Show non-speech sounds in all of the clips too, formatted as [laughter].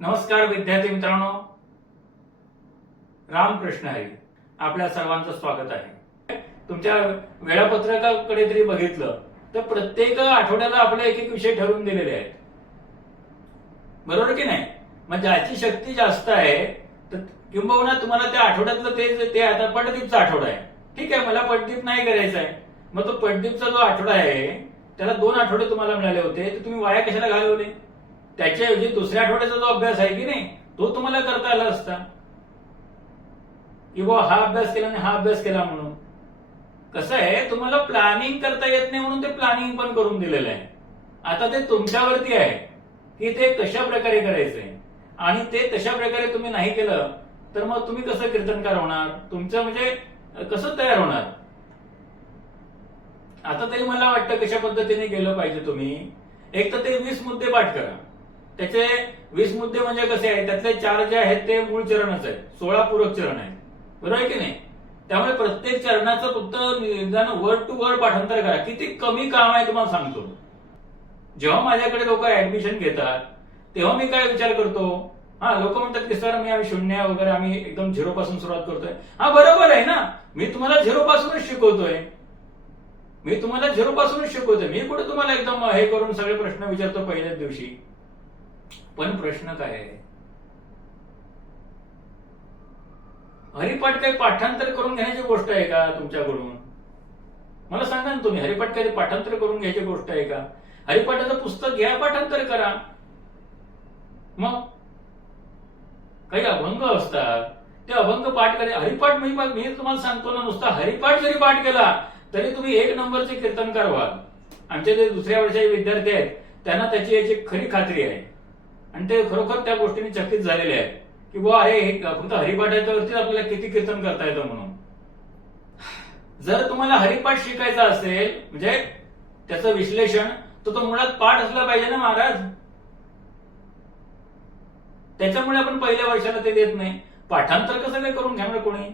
नमस्कार विद्यार्थी मित्रांनो. रामकृष्ण हरी आपल्या सर्वांचं स्वागत आहे. तुमच्या वेळापत्रकाकडे तरी बघितलं तर प्रत्येक आठवड्याला आपले एक एक विषय ठरवून दिलेले आहेत. बरोबर की नाही? मग ज्याची शक्ती जास्त आहे तर किंबहुना तुम्हाला त्या आठवड्यातलं ते ते आता पटदीपचा आठवडा आहे. ठीक आहे मला पटदीप नाही करायचा आहे. मग तो पटदीपचा जो आठवडा आहे त्याला दोन आठवडे तुम्हाला मिळाले होते तर तुम्ही वाया कशाला घालवले? त्याच्याऐवजी दुसऱ्या आठवड्याचा जो अभ्यास आहे की नाही तो तुम्हाला करता आला असता. की हा अभ्यास केला आणि हा अभ्यास केला म्हणून. कसं आहे तुम्हाला प्लॅनिंग करता येत नाही म्हणून ते प्लॅनिंग पण करून दिलेलं आहे. आता ते तुमच्यावरती आहे की ते कशा प्रकारे करायचंय. आणि ते तशा प्रकारे तुम्ही नाही केलं तर मग तुम्ही कसं कीर्तनकार होणार? तुमचं म्हणजे कसं तयार होणार? आता तरी मला वाटतं कशा पद्धतीने गेलं पाहिजे तुम्ही. एक तर ते वीस मुद्दे पाठ करा. त्याचे वीस मुद्दे म्हणजे कसे आहेत? त्यातले चार जे आहेत ते मूळ चरणच आहेत. सोळा पूरक चरण आहेत. बरोबर आहे की नाही? त्यामुळे प्रत्येक चरणाचं फक्त निदान वर्ड टू वर्ड पाठांतर करा. किती कमी काम आहे तुम्हाला सांगतो. जेव्हा माझ्याकडे लोक ऍडमिशन घेतात तेव्हा मी काय विचार करतो? हा लोक म्हणतात की सर मी आम्ही शून्य वगैरे आम्ही एकदम झिरो पासून सुरुवात करतोय. हा बरोबर आहे ना? मी तुम्हाला झिरो पासूनच शिकवतोय. मी तुम्हाला झिरो पासूनच शिकवतोय. मी कुठे तुम्हाला एकदम हे करून सगळे प्रश्न विचारतो पहिल्याच दिवशी? पण प्रश्न काय आहे? हरिपाठ काही पाठांतर करून घेण्याची गोष्ट आहे का तुमच्याकडून? मला सांगा ना तुम्ही हरिपाठ काही पाठांतर करून घ्यायची गोष्ट आहे का? हरिपाठाचं पुस्तक घ्या पाठांतर करा. मग? काही अभंग असतात. ते अभंग पाठ करा हरिपाठ मी मी तुम्हाला सांगतो ना नुसता हरिपाठ जरी पाठ केला तरी तुम्ही एक नंबरचे कीर्तनकार व्हाल. आमचे जे दुसऱ्या वर्षाचे विद्यार्थी आहेत त्यांना त्याची याची खरी खात्री आहे. आणि ते खरोखर त्या गोष्टीने चकित झालेले आहेत. की बुवा अरे हे फक्त हरिपाठाच्यावरतीच आपल्याला किती कीर्तन करता येतं म्हणून. जर तुम्हाला हरिपाठ शिकायचा असेल म्हणजे त्याचं विश्लेषण तर तो मुळात पाठ असला पाहिजे ना महाराज? त्याच्यामुळे आपण पहिल्या वर्षाला ते देत नाही. पाठांतर कसं काय करून घेणार कोणी?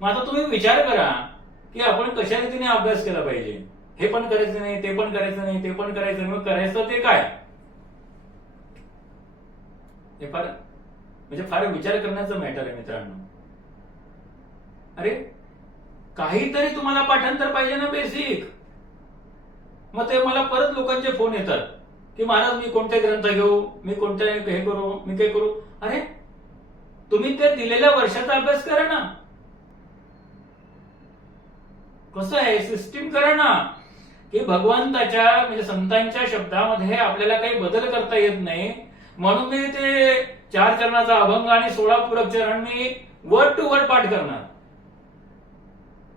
मग आता तुम्ही विचार करा की आपण कशा रीतीने अभ्यास केला पाहिजे? हे पण करायचं नाही ते पण करायचं नाही ते पण करायचं नाही मग करायचं ते काय? हे फार म्हणजे फार विचार करण्याचं मॅटर आहे मित्रांनो. अरे काहीतरी तुम्हाला पाठांतर पाहिजे ना बेसिक मग ते मला परत लोकांचे फोन येतात. की महाराज मी कोणते ग्रंथ घेऊ? मी कोणते हे करू? मी काय करू? अरे तुम्ही ते दिलेल्या वर्षाचा अभ्यास करा ना. कसं आहे? सिस्टीम करा ना. की भगवंताच्या म्हणजे संतांच्या शब्दामध्ये आपल्याला काही बदल करता येत नाही. म्हणून मी ते चार चरणाचा अभंग आणि सोळा पूरक चरण मी वर्ड टू वर्ड पाठ करणार.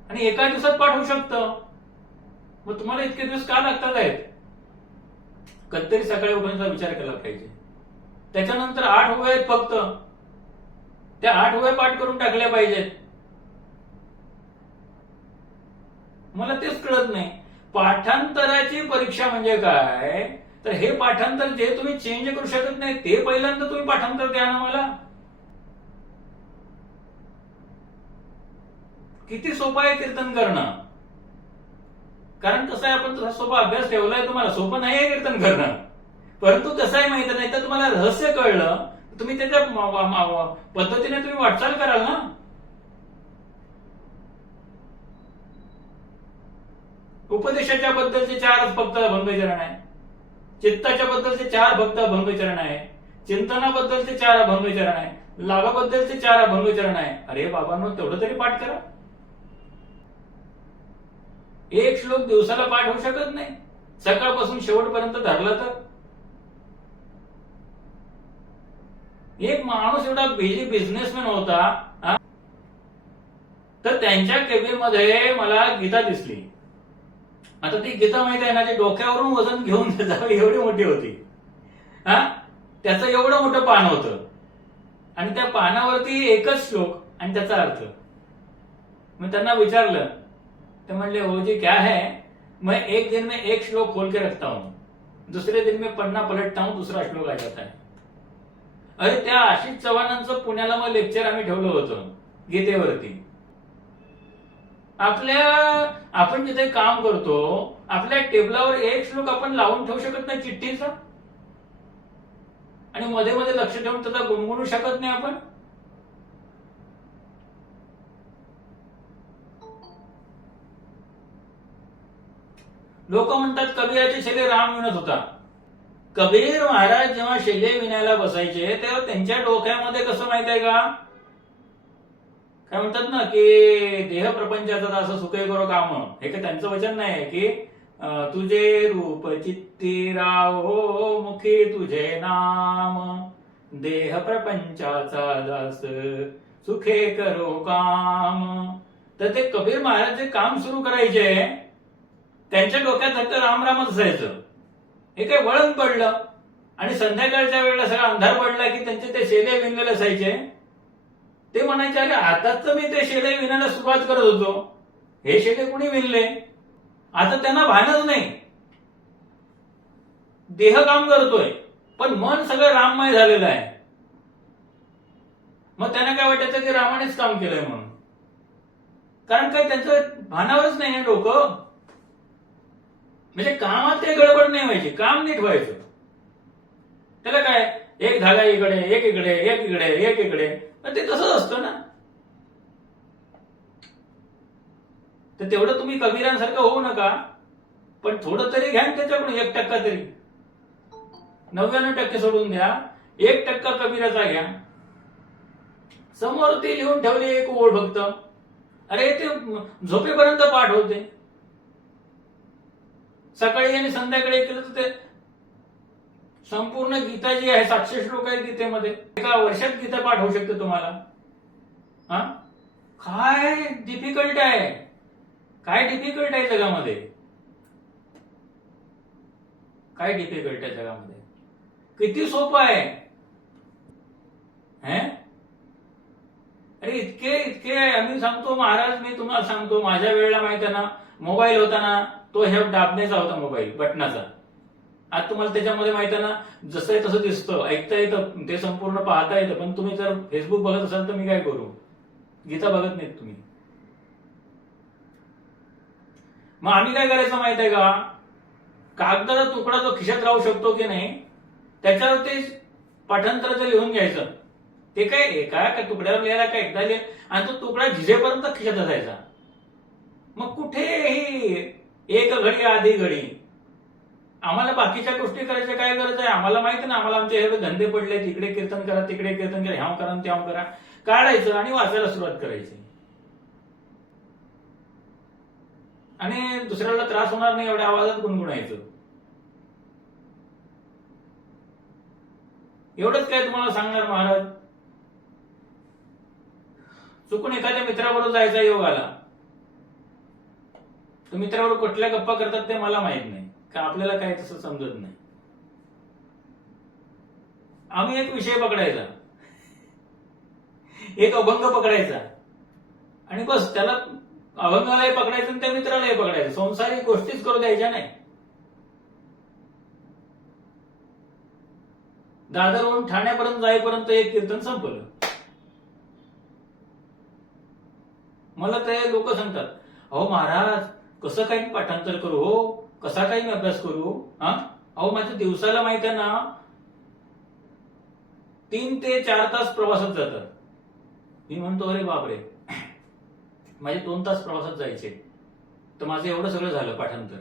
आणि एका दिवसात पाठ होऊ शकतं. मग तुम्हाला इतके दिवस का लागतात आहेत? कधीतरी सकाळी उठण्याचा विचार केला पाहिजे. त्याच्यानंतर आठ उभे आहेत फक्त. त्या आठ उभे पाठ करून टाकल्या पाहिजेत. मला तेच कळत नाही. पाठांतराची परीक्षा म्हणजे काय? तर हे पाठांतर जे तुम्ही चेंज करू शकत नाही ते पहिल्यांदा तुम्ही पाठांतर द्या ना मला. किती सोपं आहे कीर्तन करणं? कारण कसं आहे आपण तसा सोपा अभ्यास ठेवलाय तुम्हाला. सोपं नाही आहे कीर्तन करणं. परंतु कसं आहे माहिती नाही तर तुम्हाला रहस्य कळलं तुम्ही त्याच्या पद्धतीने तुम्ही वाटचाल कराल ना. उपदेशाच्या बद्दलचे चारच फक्त अभंगचरण आहे चित्ताच्या बद्दलचे चार भक्त अभंगचरण आहे. चिंतनाबद्दलचे चार अभंगचरण आहे. लाभाबद्दलचे चार अभंगचरण आहे. अरे बाबांनो तेवढं तरी पाठ करा. एक श्लोक दिवसाला पाठ होऊ शकत नाही. सकाळपासून शेवटपर्यंत धरला तर? एक माणूस एवढा बिझी बिझनेसमॅन होता तर त्यांच्या केबिनमध्ये मला गीता दिसली. आता ती गीता माहिती आहे ना ते डोक्यावरून वजन घेऊन [laughs] जावी एवढी मोठी होती. हा? त्याचं एवढं मोठं पान होतं. आणि त्या पानावरती एकच श्लोक आणि त्याचा अर्थ. मग त्यांना विचारलं. ते म्हणले हो जी क्या है? मैं एक दिन में एक श्लोक खोल के रखता हूं. दुसरे दिन में पन्ना पलटता हूं दूसरा श्लोक आ जाता है. अरे त्या आशिष चव्हाणांचं पुण्याला मग लेक्चर आम्ही ठेवलं होतं गीतेवरती. आपल्या आपण जिथे काम करतो आपल्या टेबलावर एक श्लोक आपण लावून ठेवू शकत नाही चिठ्ठीचा? आणि मध्ये मध्ये लक्ष ठेवून त्याचा गुणगुणू शकत नाही आपण? लोक म्हणतात कबीराचे शेले राम विणत होता. कबीर महाराज जेव्हा शेले विणायला बसायचे तेव्हा त्यांच्या डोक्यामध्ये कसं माहीत आहे का? काय म्हणतात ना की देह प्रपंचाचा असं सुखे करो काम. हे काय त्यांचं वचन नाही की तुझे रूप चित्ती राहो हो, मुखी तुझे नाम. देह प्रपंचाचा दास सुखे करो काम. तर ते कबीर महाराज जे काम सुरू करायचे त्यांच्या डोक्यात फक्त रामरामच असायचं. हे काय वळण पडलं? आणि संध्याकाळच्या वेळेला सगळा अंधार पडला की त्यांचे ते शेले विणलेले असायचे. ते म्हणायचे अरे आताच तर मी ते शेले विणायला सुरुवात करत होतो. हे शेले कुणी विणले आता त्यांना भानच नाही. देह काम करतोय पण मन सगळं राममय झालेलं आहे. मग त्यांना काय वाटायचं की रामानेच काम केलंय म्हणून? कारण काय त्यांचं भानावरच नाही आहे डोकं. म्हणजे कामात ते गडबड नाही व्हायची काम नीट व्हायचं. त्याला काय? एक धागा इकडे एक इकडे एक इकडे एक इकडे. ते तसंच असतं ना. तर तेवढं तुम्ही कबीरांसारखं होऊ नका पण थोडं तरी घ्या त्याच्याकडून एक टक्का तरी. नव्याण्णव टक्के सोडून द्या एक टक्का कबीराचा घ्या. समोर ते लिहून ठेवले एक ओळ फक्त. अरे ते झोपेपर्यंत पाठ होते. सकाळी आणि संध्याकाळी केलं तर ते संपूर्ण गीता जी आहे सातशे श्लोक आहेत गीतेमध्ये. एका वर्षात गीता पाठ होऊ शकते तुम्हाला. हा? काय डिफिकल्ट आहे? काय डिफिकल्ट आहे जगामध्ये? काय डिफिकल्ट आहे जगामध्ये? किती सोपं आहे? हे? अरे इतके इतके आम्ही सांगतो महाराज मी तुम्हाला सांगतो. माझ्या वेळेला माहिती आहे ना मोबाईल होता ना तो हे दाबण्याचा होता मोबाईल बटनाचा. आज तुम्हाला त्याच्यामध्ये माहिती आहे ना जसं आहे तसं दिसतं. ऐकता येतं ते संपूर्ण पाहता येतं. पण तुम्ही जर फेसबुक बघत असाल तर मी काय करू? गीता बघत नाहीत तुम्ही. मग आम्ही काय करायचं माहीत आहे का? कागदाचा तुकडा जो खिशात राहू शकतो की नाही त्याच्यावर ते पाठांतराचं लिहून घ्यायचं. ते काय एका का तुकड्यावर लिहायला काय? एकदा आणि तो तुकडा झिजेपर्यंत खिशात असायचा. मग कुठेही एक घडी आधी घडी आम्हाला बाकीच्या गोष्टी करायच्या काय गरज आहे? आम्हाला माहिती ना आम्हाला आमचे हे धंदे पडले. तिकडे कीर्तन करा तिकडे कीर्तन करा ह्याव करा त्याव करा. काढायचं आणि वाचायला सुरुवात करायची. आणि दुसऱ्याला त्रास होणार नाही एवढ्या आवाजात गुणगुणायचं. एवढंच काय तुम्हाला सांगणार महाराज? चुकून एखाद्या मित्राबरोबर जायचा योग आला तो मित्राबरोबर कुठल्या गप्पा करतात ते मला माहीत नाही. का आपल्याला काय तसं समजत नाही? आम्ही एक विषय पकडायचा. एक अभंग पकडायचा. आणि बस त्याला अभंगालाही पकडायचं आणि त्या मित्रालाही पकडायचं. संसारिक गोष्टीच करू द्यायच्या नाही. दादरवरून ठाण्यापर्यंत जाईपर्यंत एक कीर्तन संपलं. मला ते लोक सांगतात अहो महाराज कसं काही पाठांतर करू हो? कसा काही मी अभ्यास करू? हा? अहो माझ्या दिवसाला माहीत आहे ना तीन ते चार तास प्रवासात जातात मी म्हणतो अरे बापरे. माझे दोन तास प्रवासात जायचे. तर माझं एवढं सगळं झालं पाठांतर.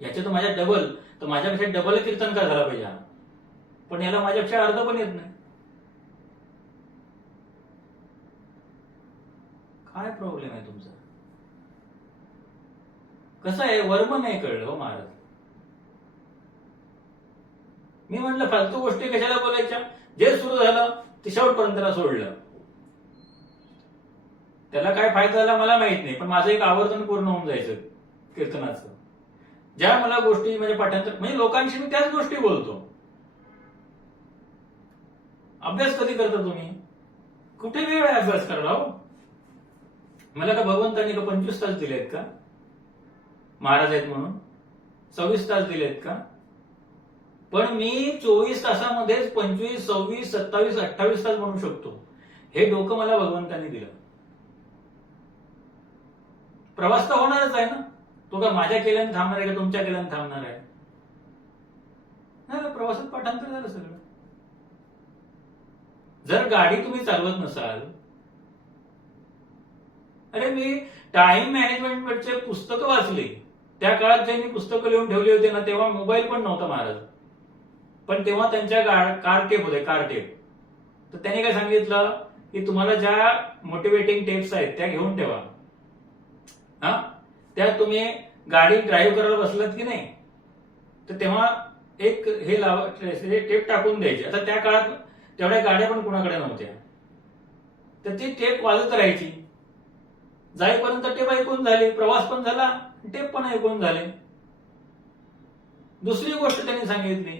याचे तर माझ्या डबल तर माझ्यापेक्षा डबल कीर्तन का झाला पाहिजे पण याला माझ्यापेक्षा अर्ध पण येत नाही. काय प्रॉब्लेम आहे तो? कसं आहे वर्म नाही कळलं हो महाराज. मी म्हणलं फालतू गोष्टी कशाला बोलायच्या? जे सुरू झालं ते शेवटपर्यंत सोडलं. त्याला काय फायदा झाला मला माहीत नाही पण माझं एक आवर्जन पूर्ण होऊन जायचं कीर्तनाचं. ज्या मला गोष्टी म्हणजे पाठांतर म्हणजे लोकांशी मी त्याच गोष्टी बोलतो. अभ्यास कधी करता तुम्ही? कुठे वेळ अभ्यास करणार हो? मला का भगवंतांनी का पंचवीस तास दिलेत का? महाराज आहेत म्हणून. सव्वीस तास दिलेत का? पण मी चोवीस तासामध्येच पंचवीस सव्वीस सत्तावीस अठ्ठावीस तास म्हणू शकतो. हे डोकं मला भगवंतांनी दिलं. प्रवास तर होणारच आहे ना? तो का माझ्या केल्याने थांबणार आहे का तुमच्या केल्याने थांबणार आहे? नाही ना, प्रवासात पाठांतर झालं सगळं. जर गाडी तुम्ही चालवत नसाल अरे मी टाइम मॅनेजमेंटचे पुस्तकं वाचली. त्या काळात ज्यांनी पुस्तकं लिहून ठेवली होती ना तेव्हा मोबाईल पण नव्हता महाराज. पण तेव्हा त्यांच्या गा- कार टेप होते कार टेप तर त्यांनी काय सांगितलं की तुम्हाला ज्या मोटिवेटिंग टेप्स आहेत त्या घेऊन ठेवा. हा? त्या तुम्ही गाडी ड्राईव्ह करायला बसलात की नाही तर तेव्हा एक हे लावा हे टेप टाकून द्यायची. आता त्या काळात तेवढ्या गाड्या पण कुणाकडे नव्हत्या. तर ती टेप वाजत राहायची. जाईपर्यंत टेप ऐकून झाली प्रवास पण झाला टेप पण ऐकून झाले. दुसरी गोष्ट त्यांनी सांगितली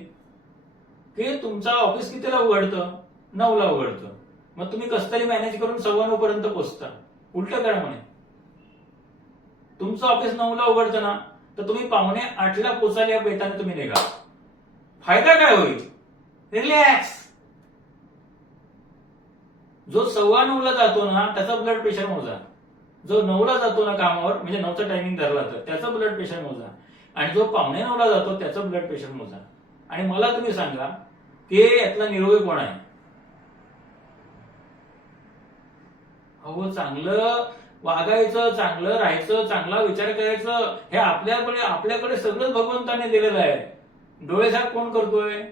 की तुमचा ऑफिस कितीला उघडतं? नऊला उघडतं. मग तुम्ही कसं तरी मॅनेज करून सव्वा नऊ पर्यंत पोहोचता उलट करा म्हणे? तुमचं ऑफिस नऊला उघडतं ना तर तुम्ही पाहुणे आठला पोचायला या बेताने तुम्ही निघा. फायदा काय होईल? रिलॅक्स जो सव्वा नऊला जातो ना त्याचा ब्लड प्रेशर मोजा. जो नऊला जातो ना कामावर म्हणजे नऊचं टायमिंग धरला तर त्याचा ब्लड प्रेशर मोजा. आणि जो पावणे नऊला जातो त्याचं ब्लड प्रेशर मोजा. आणि मला तुम्ही सांगा की यातला निरोगी कोण आहे? अहो चांगलं वागायचं चांगलं राहायचं चांगला विचार करायचं हे आपल्याकडे आपल्याकडे सगळंच भगवंताने दिलेलं आहे. डोळेझाक कोण करतोय?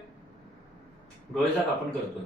डोळेझाक आपण करतोय.